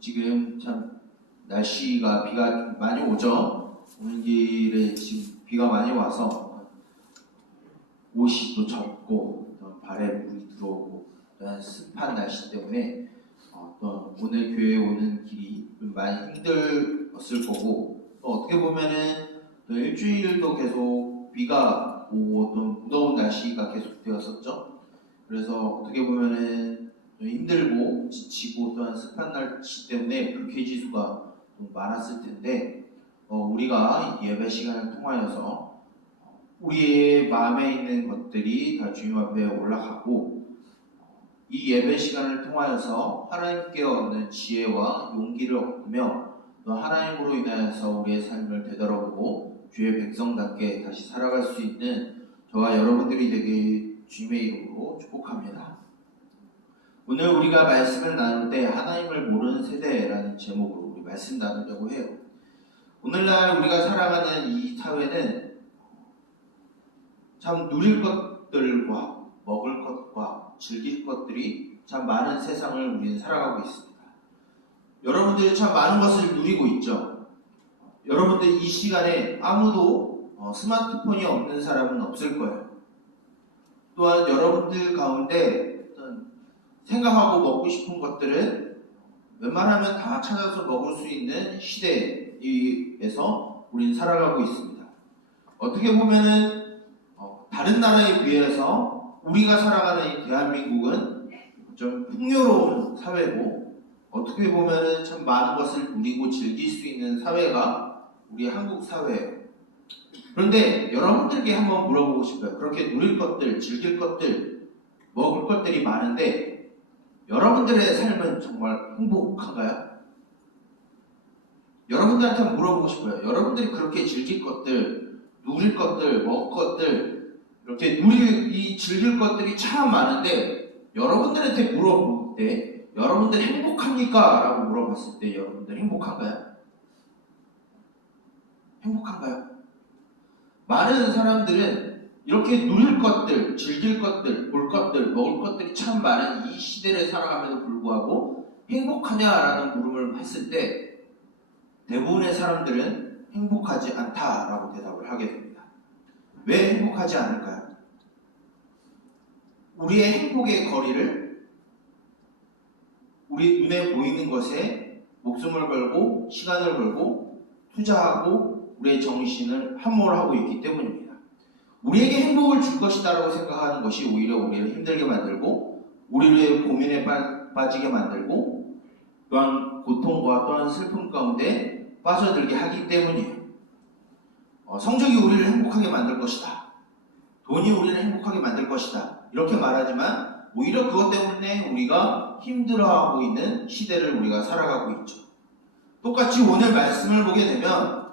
지금 참 날씨가 비가 많이 오죠. 오는 길에 지금 비가 많이 와서 옷이 또 젖고 발에 물이 들어오고 습한 날씨 때문에 또 오늘 교회에 오는 길이 좀 많이 힘들었을 거고, 또 어떻게 보면은 또 일주일도 계속 비가 오고 또 무더운 날씨가 계속되었었죠. 그래서 어떻게 보면은 힘들고 지치고 또한 습한 날씨 때문에 불쾌지수가 좀 많았을 텐데, 우리가 예배 시간을 통하여서 우리의 마음에 있는 것들이 다 주님 앞에 올라가고, 이 예배 시간을 통하여서 하나님께 얻는 지혜와 용기를 얻으며 또 하나님으로 인하여서 우리의 삶을 되돌아보고 주의 백성답게 다시 살아갈 수 있는 저와 여러분들이 되길 주님의 이름으로 축복합니다. 오늘 우리가 말씀을 나눌 때 하나님을 모르는 세대라는 제목으로 우리 말씀 나누려고 해요. 오늘날 우리가 살아가는 이 사회는 참 누릴 것들과 먹을 것과 즐길 것들이 참 많은 세상을 우리는 살아가고 있습니다. 여러분들이 참 많은 것을 누리고 있죠. 여러분들 이 시간에 아무도 스마트폰이 없는 사람은 없을 거예요. 또한 여러분들 가운데 생각하고 먹고 싶은 것들은 웬만하면 다 찾아서 먹을 수 있는 시대에서 우리는 살아가고 있습니다. 어떻게 보면은 다른 나라에 비해서 우리가 살아가는 이 대한민국은 좀 풍요로운 사회고, 어떻게 보면은 참 많은 것을 누리고 즐길 수 있는 사회가 우리 한국 사회예요. 그런데 여러분들께 한번 물어보고 싶어요. 그렇게 누릴 것들, 즐길 것들, 먹을 것들이 많은데 여러분들의 삶은 정말 행복한가요? 여러분들한테 한번 물어보고 싶어요. 여러분들이 그렇게 즐길 것들, 누릴 것들, 먹을 것들, 이렇게 즐길 것들이 참 많은데 여러분들한테 물어볼 때 여러분들 행복합니까? 라고 물어봤을 때 여러분들 행복한가요? 행복한가요? 많은 사람들은 이렇게 누릴 것들, 즐길 것들, 볼 것들, 먹을 것들이 참 많은 이 시대를 살아감에도 불구하고 행복하냐라는 물음을 했을 때 대부분의 사람들은 행복하지 않다라고 대답을 하게 됩니다. 왜 행복하지 않을까요? 우리의 행복의 거리를 우리 눈에 보이는 것에 목숨을 걸고 시간을 걸고 투자하고 우리의 정신을 함몰하고 있기 때문입니다. 우리에게 행복을 줄 것이다라고 생각하는 것이 오히려 우리를 힘들게 만들고 우리를 고민에 빠지게 만들고 또한 고통과 또한 슬픔 가운데 빠져들게 하기 때문이에요. 성적이 우리를 행복하게 만들 것이다. 돈이 우리를 행복하게 만들 것이다. 이렇게 말하지만 오히려 그것 때문에 우리가 힘들어하고 있는 시대를 우리가 살아가고 있죠. 똑같이 오늘 말씀을 보게 되면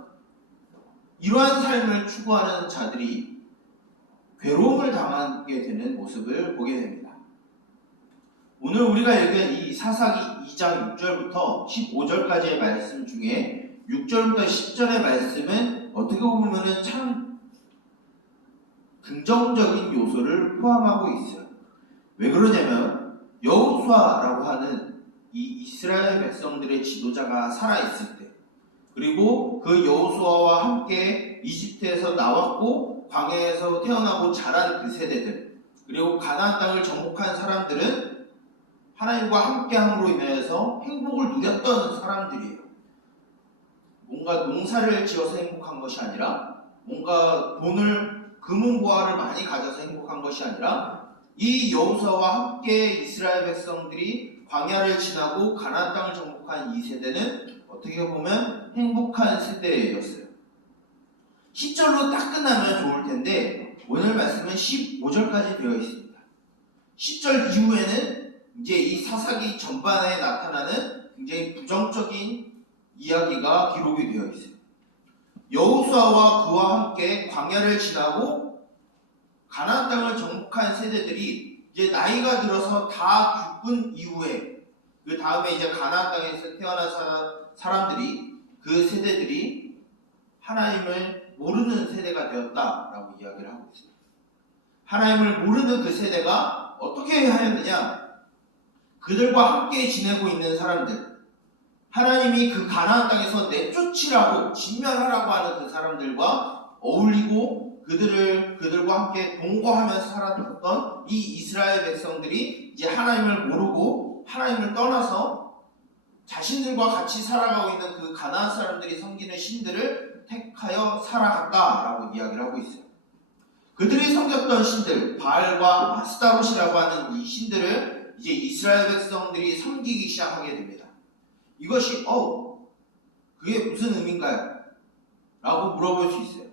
이러한 삶을 추구하는 자들이 괴로움을 당하게 되는 모습을 보게 됩니다. 오늘 우리가 읽은 이 사사기 2장 6절부터 15절까지의 말씀 중에 6절부터 10절의 말씀은 어떻게 보면 참 긍정적인 요소를 포함하고 있어요. 왜 그러냐면 여호수아라고 하는 이 이스라엘 백성들의 지도자가 살아있을 때, 그리고 그 여호수아와 함께 이집트에서 나왔고 광야에서 태어나고 자란 그 세대들, 그리고 가나안 땅을 정복한 사람들은 하나님과 함께함으로 인해서 행복을 누렸던 사람들이에요. 뭔가 농사를 지어서 행복한 것이 아니라, 뭔가 금은보화를 많이 가져서 행복한 것이 아니라, 이 여호수아와 함께 이스라엘 백성들이 광야를 지나고 가나안 땅을 정복한 이 세대는 어떻게 보면 행복한 세대였어요. 10절로 딱 끝나면 좋을 텐데 오늘 말씀은 15절까지 되어 있습니다. 10절 이후에는 이제 이 사사기 전반에 나타나는 굉장히 부정적인 이야기가 기록이 되어 있어요. 여호수아와 그와 함께 광야를 지나고 가나안 땅을 정복한 세대들이 이제 나이가 들어서 다 죽은 이후에, 그 다음에 이제 가나안 땅에서 태어난 사람들이, 그 세대들이 하나님을 모르는 세대가 되었다라고 이야기를 하고 있습니다. 하나님을 모르는 그 세대가 어떻게 하였느냐? 그들과 함께 지내고 있는 사람들, 하나님이 그 가나안 땅에서 내쫓으라고 진멸하라고 하는 그 사람들과 어울리고 그들과 함께 동거하면서 살았던 이 이스라엘 백성들이 이제 하나님을 모르고 하나님을 떠나서 자신들과 같이 살아가고 있는 그 가나안 사람들이 섬기는 신들을 택하여 살아갔다라고 이야기를 하고 있어요. 그들이 섬겼던 신들, 바알과 아스타롯이라고 하는 이 신들을 이제 이스라엘 백성들이 섬기기 시작하게 됩니다. 이것이 그게 무슨 의미인가요? 라고 물어볼 수 있어요.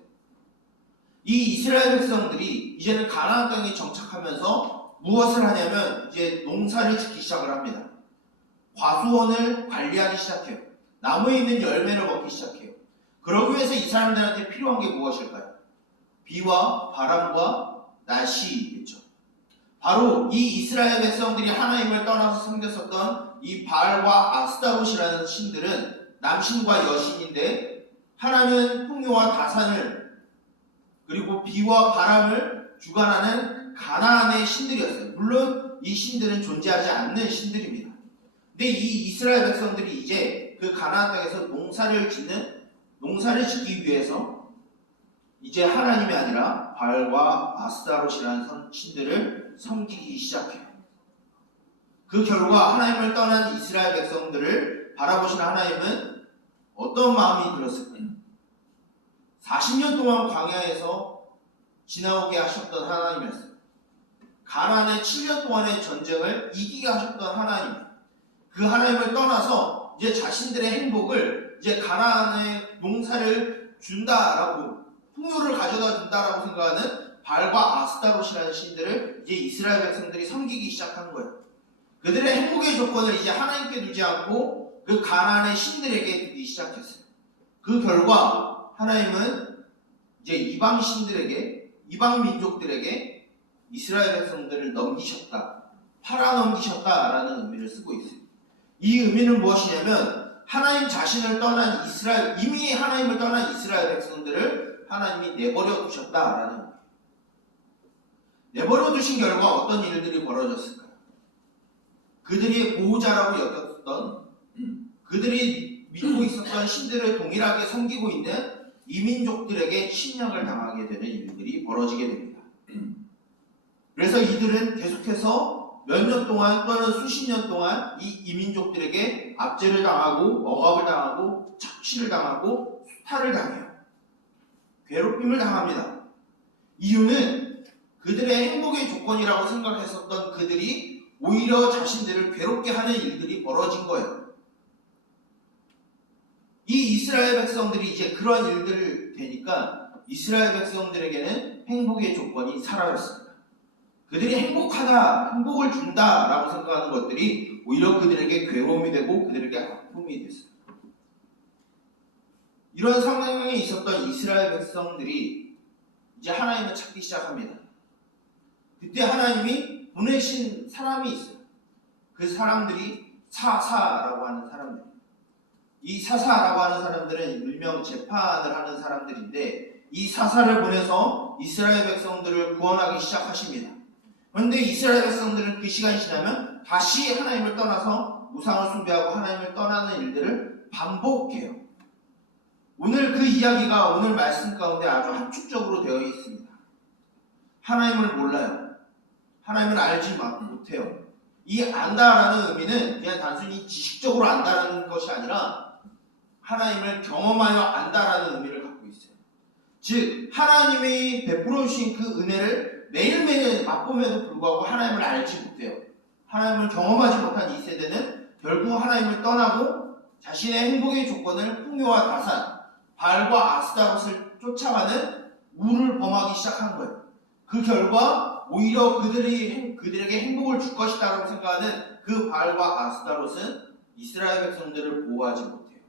이 이스라엘 백성들이 이제는 가나안 땅에 정착하면서 무엇을 하냐면 이제 농사를 짓기 시작을 합니다. 과수원을 관리하기 시작해요. 나무에 있는 열매를 먹기 시작해요. 그러기 위해서 이 사람들한테 필요한 게 무엇일까요? 비와 바람과 날씨겠죠. 바로 이 이스라엘 백성들이 하나님을 떠나서 섬겼었던 이 바알과 아스타롯이라는 신들은 남신과 여신인데, 하나는 풍요와 다산을 그리고 비와 바람을 주관하는 가나안의 신들이었어요. 물론 이 신들은 존재하지 않는 신들입니다. 근데 이 이스라엘 백성들이 이제 그 가나안 땅에서 농사를 짓기 위해서 이제 하나님이 아니라 바알과 아스타롯이라는 신들을 섬기기 시작해요. 그 결과 하나님을 떠난 이스라엘 백성들을 바라보신 하나님은 어떤 마음이 들었을까요? 40년 동안 광야에서 지나오게 하셨던 하나님이었어요. 가나안의 7년 동안의 전쟁을 이기게 하셨던 하나님. 그 하나님을 떠나서 이제 자신들의 행복을 이제 가나안의 농사를 준다라고, 풍요를 가져다 준다라고 생각하는 바알과 아스타롯이라는 신들을 이제 이스라엘 백성들이 섬기기 시작한 거예요. 그들의 행복의 조건을 이제 하나님께 두지 않고 그 가나안의 신들에게 두기 시작했어요. 그 결과 하나님은 이제 이방 신들에게, 이방 민족들에게 이스라엘 백성들을 넘기셨다, 팔아넘기셨다라는 의미를 쓰고 있어요. 이 의미는 무엇이냐면 하나님 자신을 떠난 이미 하나님을 떠난 이스라엘 백성들을 하나님이 내버려 두셨다라는 의미. 내버려 두신 결과 어떤 일들이 벌어졌을까요? 그들이 보호자라고 여겼던, 그들이 믿고 있었던 신들을 동일하게 섬기고 있는 이민족들에게 침략을 당하게 되는 일들이 벌어지게 됩니다. 그래서 이들은 계속해서 몇 년 동안 또는 수십 년 동안 이 이민족들에게 압제를 당하고 억압을 당하고 착취를 당하고 수탈을 당해요. 괴롭힘을 당합니다. 이유는 그들의 행복의 조건이라고 생각했었던 그들이 오히려 자신들을 괴롭게 하는 일들이 벌어진 거예요. 이 이스라엘 백성들이 이제 그런 일들을 되니까 이스라엘 백성들에게는 행복의 조건이 사라졌습니다. 그들이 행복을 준다라고 생각하는 것들이 오히려 그들에게 괴로움이 되고 그들에게 아픔이 됐어요. 이런 상황에 있었던 이스라엘 백성들이 이제 하나님을 찾기 시작합니다. 그때 하나님이 보내신 사람이 있어요. 그 사람들이 사사라고 하는 사람들. 이 사사라고 하는 사람들은 일명 재판을 하는 사람들인데, 이 사사를 보내서 이스라엘 백성들을 구원하기 시작하십니다. 그런데 이스라엘 백성들은 그 시간이 지나면 다시 하나님을 떠나서 우상을 숭배하고 하나님을 떠나는 일들을 반복해요. 오늘 그 이야기가 오늘 말씀 가운데 아주 함축적으로 되어 있습니다. 하나님을 몰라요. 하나님을 알지 못해요. 이 안다라는 의미는 그냥 단순히 지식적으로 안다라는 것이 아니라 하나님을 경험하여 안다라는 의미를 갖고 있어요. 즉 하나님이 베풀어 주신 그 은혜를 매일매일 맛보면도 불구하고 하나님을 알지 못해요. 하나님을 경험하지 못한 이 세대는 결국 하나님을 떠나고 자신의 행복의 조건을 풍요와 다산, 바알과 아스타롯을 쫓아가는 우를 범하기 시작한 거예요. 그 결과 오히려 그들에게 행복을 줄 것이다라고 생각하는 그 바알과 아스타롯은 이스라엘 백성들을 보호하지 못해요.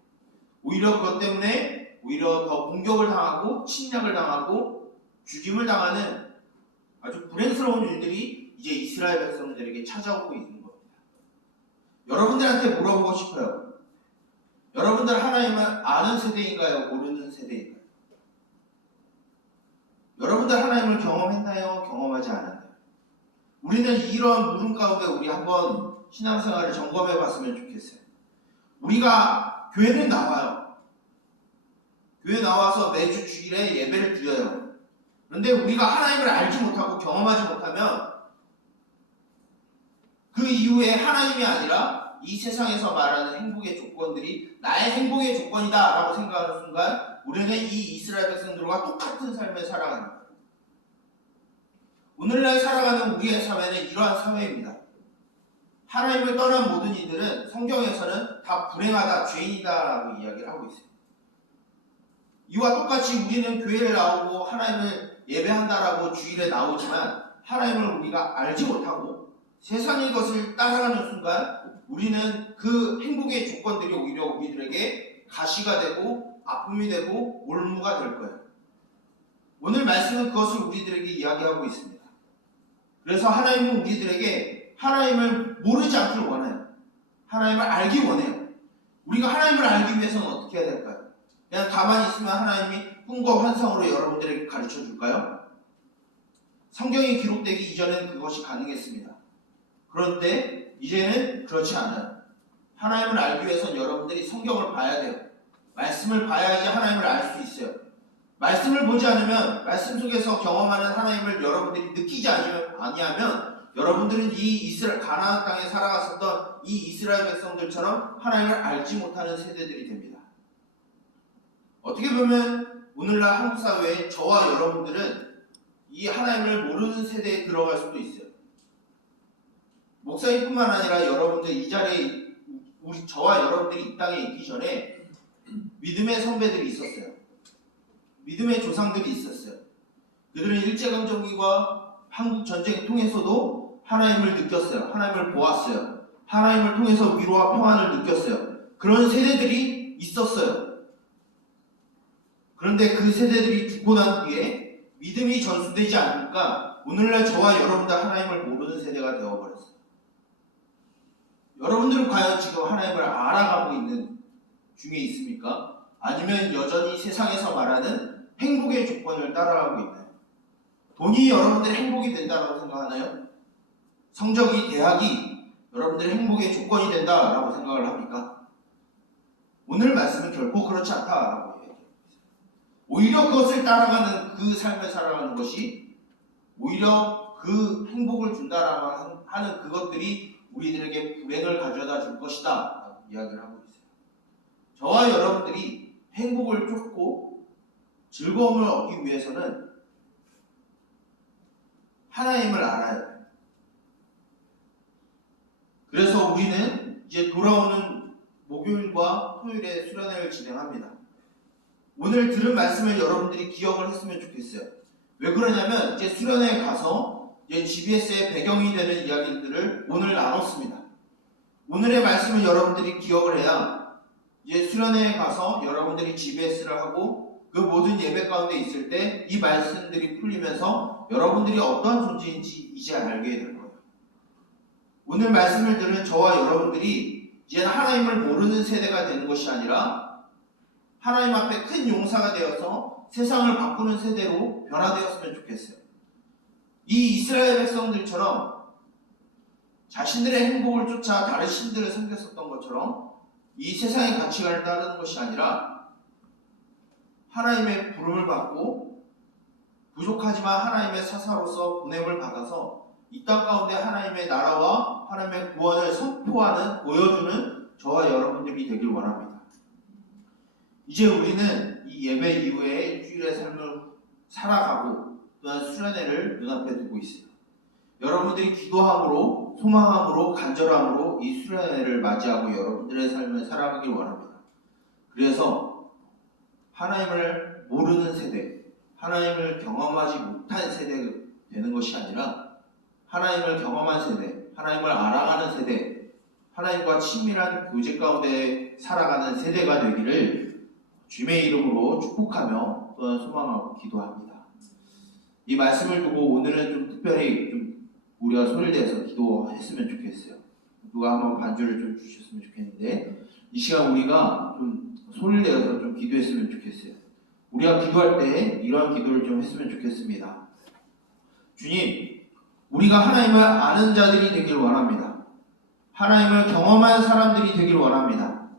오히려 그것 때문에 오히려 더 공격을 당하고 침략을 당하고 죽임을 당하는 아주 불행스러운 일들이 이제 이스라엘 백성들에게 찾아오고 있는 겁니다. 여러분들한테 물어보고 싶어요. 여러분들 하나님을 아는 세대인가요? 모르는 세대인가요? 여러분들 하나님을 경험했나요? 경험하지 않았나요? 우리는 이런 물음 가운데 우리 한번 신앙생활을 점검해 봤으면 좋겠어요. 우리가 교회는 나와요. 교회 나와서 매주 주일에 예배를 드려요. 그런데 우리가 하나님을 알지 못하고 경험하지 못하면 그 이후에 하나님이 아니라 이 세상에서 말하는 행복의 조건들이 나의 행복의 조건이다 라고 생각하는 순간 우리는 이 이스라엘 백성들과 똑같은 삶을 살아가는 거예요. 오늘날 살아가는 우리의 사회는 이러한 사회입니다. 하나님을 떠난 모든 이들은 성경에서는 다 불행하다, 죄인이다 라고 이야기를 하고 있어요. 이와 똑같이 우리는 교회를 나오고 하나님을 예배한다라고 주일에 나오지만 하나님을 우리가 알지 못하고 세상의 것을 따라가는 순간 우리는 그 행복의 조건들이 오히려 우리들에게 가시가 되고 아픔이 되고 올무가 될 거예요. 오늘 말씀은 그것을 우리들에게 이야기하고 있습니다. 그래서 하나님은 우리들에게 하나님을 모르지 않기를 원해요. 하나님을 알기 원해요. 우리가 하나님을 알기 위해서는 어떻게 해야 될까요? 그냥 가만히 있으면 하나님이 꿈과 환상으로 여러분들에게 가르쳐 줄까요? 성경이 기록되기 이전에는 그것이 가능했습니다. 그런데 이제는 그렇지 않아요. 하나님을 알기 위해서는 여러분들이 성경을 봐야 돼요. 말씀을 봐야지 하나님을 알 수 있어요. 말씀을 보지 않으면 말씀 속에서 경험하는 하나님을 여러분들이 느끼지 아니하면 여러분들은 이 가나안 땅에 살아갔었던 이 이스라엘 백성들처럼 하나님을 알지 못하는 세대들이 됩니다. 어떻게 보면 오늘날 한국 사회에 저와 여러분들은 이 하나님을 모르는 세대에 들어갈 수도 있어요. 목사님뿐만 아니라 여러분들 이 자리에 저와 여러분들이 이 땅에 있기 전에 믿음의 선배들이 있었어요. 믿음의 조상들이 있었어요. 그들은 일제강점기와 한국 전쟁을 통해서도 하나님을 느꼈어요. 하나님을 보았어요. 하나님을 통해서 위로와 평안을 느꼈어요. 그런 세대들이 있었어요. 그런데 그 세대들이 죽고 난 뒤에 믿음이 전수되지 않으니까 오늘날 저와 여러분들 하나님을 모르는 세대가 되어버렸어요. 여러분들은 과연 지금 하나님을 알아가고 있는 중에 있습니까? 아니면 여전히 세상에서 말하는 행복의 조건을 따라가고 있나요? 돈이 여러분들의 행복이 된다고 생각하나요? 성적이, 대학이 여러분들의 행복의 조건이 된다라고 생각을 합니까? 오늘 말씀은 결코 그렇지 않다라고 얘기합니다. 오히려 그것을 따라가는 그 삶을 살아가는 것이 오히려 그 행복을 준다라고 하는 그것들이 우리들에게 불행을 가져다 줄 것이다 라고 이야기를 하고 있어요. 저와 여러분들이 행복을 쫓고 즐거움을 얻기 위해서는 하나님을 알아야 돼요. 그래서 우리는 이제 돌아오는 목요일과 토요일에 수련회를 진행합니다. 오늘 들은 말씀을 여러분들이 기억을 했으면 좋겠어요. 왜 그러냐면 이제 수련회에 가서 이제 GBS의 배경이 되는 이야기들을 오늘 나눴습니다. 오늘의 말씀을 여러분들이 기억을 해야 이제 수련회에 가서 여러분들이 GBS를 하고 그 모든 예배 가운데 있을 때 이 말씀들이 풀리면서 여러분들이 어떠한 존재인지 이제 알게 될 거예요. 오늘 말씀을 들은 저와 여러분들이 이제는 하나님을 모르는 세대가 되는 것이 아니라 하나님 앞에 큰 용사가 되어서 세상을 바꾸는 세대로 변화되었으면 좋겠어요. 이 이스라엘 백성들처럼 자신들의 행복을 쫓아 다른 신들을 섬겼었던 것처럼 이 세상의 가치관을 따르는 것이 아니라 하나님의 부름을 받고 부족하지만 하나님의 사사로서 보냄을 받아서 이 땅 가운데 하나님의 나라와 하나님의 구원을 선포하는, 보여주는 저와 여러분들이 되길 원합니다. 이제 우리는 이 예배 이후에 일주일의 삶을 살아가고 또한 수련회를 눈앞에 두고 있어요. 여러분들이 기도함으로, 소망함으로, 간절함으로 이 수련회를 맞이하고 여러분들의 삶을 살아가길 원합니다. 그래서 하나님을 모르는 세대, 하나님을 경험하지 못한 세대가 되는 것이 아니라 하나님을 경험한 세대, 하나님을 알아가는 세대, 하나님과 친밀한 교제 가운데 살아가는 세대가 되기를 주님의 이름으로 축복하며 또한 소망하고 기도합니다. 이 말씀을 두고 오늘은 좀 특별히 좀 우리가 소리를 내서 기도했으면 좋겠어요. 누가 한번 반주를 좀 주셨으면 좋겠는데 이 시간 우리가 좀 소리를 내서 좀 기도했으면 좋겠어요. 우리가 기도할 때 이러한 기도를 좀 했으면 좋겠습니다. 주님, 우리가 하나님을 아는 자들이 되길 원합니다. 하나님을 경험한 사람들이 되길 원합니다.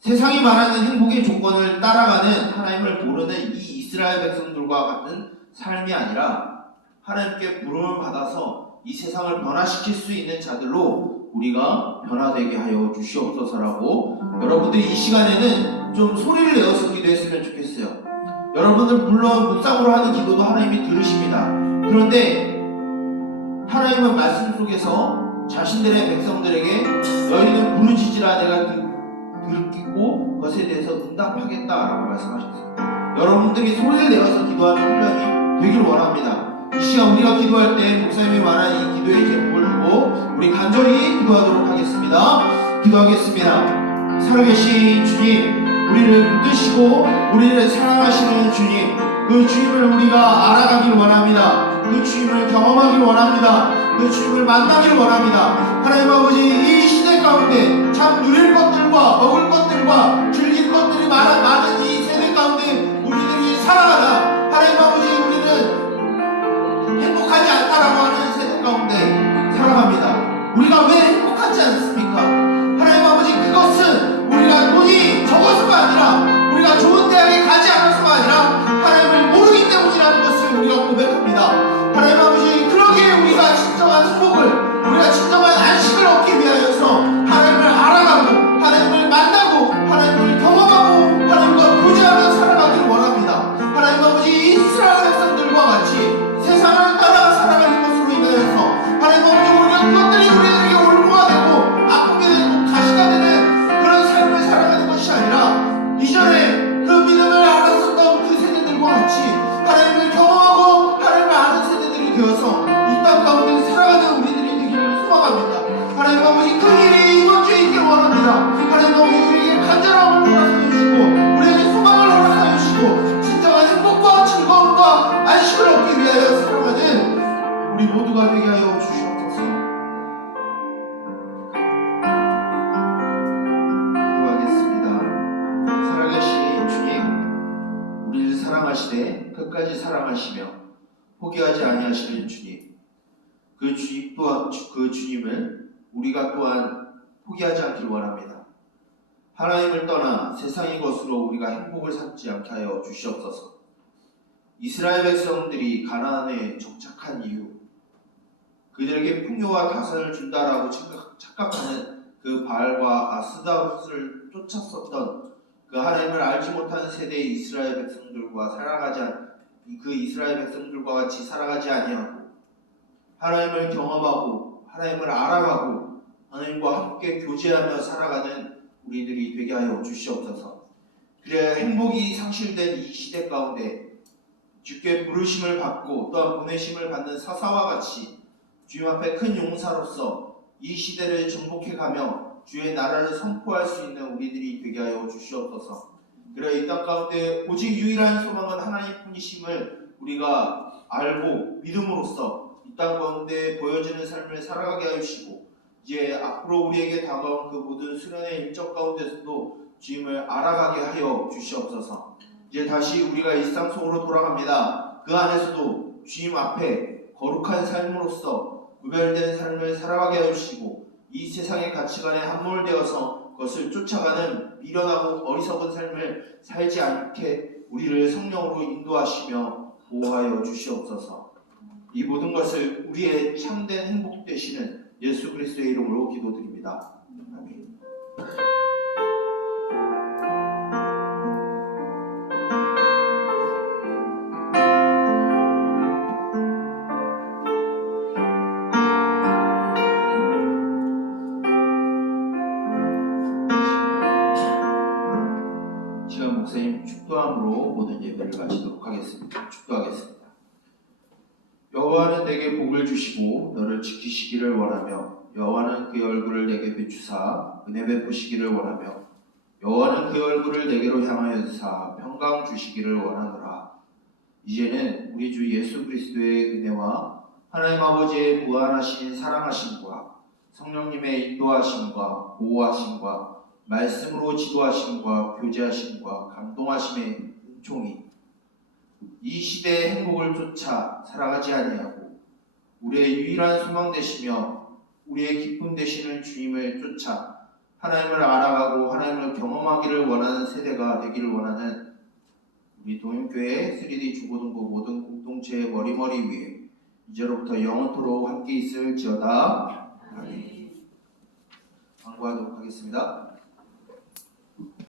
세상이 말하는 행복의 조건을 따라가는 하나님을 모르는 이 이스라엘 백성들과 같은 삶이 아니라 하나님께 부름을 받아서 이 세상을 변화시킬 수 있는 자들로 우리가 변화되게 하여 주시옵소서라고 여러분들이 이 시간에는 좀 소리를 내어서 기도했으면 좋겠어요. 여러분들 물론 묵상으로 하는 기도도 하나님이 들으십니다. 그런데 하나님은 말씀 속에서 자신들의 백성들에게 너희는 부르짖으라 내가 듣고 그것에 대해서 응답하겠다라고 말씀하셨습니다. 여러분들이 소리를 내어서 기도하는 훈련이 되길 원합니다. 이 시간 우리가 기도할 때 목사님이 말한 이 기도의 제목을 두고 우리 간절히 기도하도록 하겠습니다. 기도하겠습니다. 살아계신 주님, 우리를 붙드시고 우리를 사랑하시는 주님, 그 주님을 우리가 알아가길 원합니다. 그 주님을 경험하길 원합니다. 그 주님을 만나길 원합니다. 하나님 아버지, 이 시대 가운데 참 누릴 것들과 먹을 것들과 즐길 것들이 많은 이 세대 가운데 우리들이 살아가다 하나님 아버지, 우리는 행복하지 않다라고 하는 세대 가운데 살아갑니다. 우리가 왜 행복하지 않습니까? 하나님 아버지, 그것은 우리가 돈이 적어서가 아니라 우리가 좋은 대학에 가지 않아서가 아니라 하나님을 모르기 때문이라는 것을 우리가 고백합니다. 하나님 아버지, 그러기에 우리가 진정한 행복을, 우리가 진정한 안식을 얻기 위하여서 하나님을 알아가고 하나님을 만나고 하나님을 경험하고 하나님과 교제하며 살아가기를 원합니다. 하나님 아버지, 이스라엘 백성들과 같이 세상을 따라 살아가는 것으로 인하여서 하나님 아버지, 오히려 그것들이 우리에게 올무가 되고 아프게 되고 가시가 되는 그런 삶을 살아가는 것이 아니라 이전에 그 믿음을 알았었던 그 세대들과 같이 하나님을 경험하고 하나님을 아는 세대들이 되어서 이 땅 가운데 살아가는 우리들이 되기를 소망합니다. 하나님 아버지, 그 일이 이번 주에 있길 원합니다. 하나님 아버지, 우리에게 간절함을 허락하여 주시고 우리에게 소망을 허락하여 주시고 진정한 행복과 즐거움과 안식을 얻기 위하여 살아가는 우리 모두가 되게 하여 주시옵소서. 기도하겠습니다. 살아계신 주님, 우리를 사랑하시되 끝까지 사랑하시며 포기하지 아니하시는 주님, 그 주님 또한 그 주님을 우리가 또한 포기하지 않길 원합니다. 하나님을 떠나 세상의 것으로 우리가 행복을 삼지 않게 하여 주시옵소서. 이스라엘 백성들이 가나안에 정착한 이유, 그들에게 풍요와 다산을 준다라고 착각하는 그 바알과 아스다롯을 쫓았었던 그 하나님을 알지 못하는 세대의 이스라엘 백성들과 그 이스라엘 백성들과 같이 살아가지 아니하고 하나님을 경험하고 하나님을 알아가고 하나님과 함께 교제하며 살아가는 우리들이 되게 하여 주시옵소서. 그래야 행복이 상실된 이 시대 가운데 주께 부르심을 받고 또한 보내심을 받는 사사와 같이 주님 앞에 큰 용사로서 이 시대를 정복해가며 주의 나라를 선포할 수 있는 우리들이 되게 하여 주시옵소서. 그래 이 땅 가운데 오직 유일한 소망은 하나님뿐이심을 우리가 알고 믿음으로써 이 땅 가운데 보여지는 삶을 살아가게 하여 주시고 이제 앞으로 우리에게 다가온 그 모든 수련의 일정 가운데서도 주님을 알아가게 하여 주시옵소서. 이제 다시 우리가 일상 속으로 돌아갑니다. 그 안에서도 주님 앞에 거룩한 삶으로서 구별된 삶을 살아가게 하여 주시고 이 세상의 가치관에 함몰되어서 그것을 쫓아가는 미련하고 어리석은 삶을 살지 않게 우리를 성령으로 인도하시며 보호하여 주시옵소서. 이 모든 것을 우리의 참된 행복 되시는 예수 그리스도의 이름으로 기도드립니다. 아멘. 지금 목사님 축도함으로 모든 예배를 마치도록 하겠습니다. 축도하겠습니다. 여호와는 내게 복을 주시고 너를 지키시기를 원하며 여호와는 그의 얼굴을 내게 비추사 은혜 베푸시기를 원하며 여호와는 그의 얼굴을 내게로 향하여사 평강 주시기를 원하노라. 이제는 우리 주 예수 그리스도의 은혜와 하나님 아버지의 무한하신 사랑하심과 성령님의 인도하심과 보호하심과 말씀으로 지도하심과 교제하심과 감동하심의 은총이 이 시대의 행복을 쫓아 살아가지 아니하고 우리의 유일한 소망 되시며 우리의 기쁨 되시는 주님을 쫓아 하나님을 알아가고 하나님을 경험하기를 원하는 세대가 되기를 원하는 우리 동행교회 3D 주보등부 모든 공동체의 머리머리 위에 이제로부터 영원토록 함께 있을지어다. 아멘. 강구하도록 하겠습니다.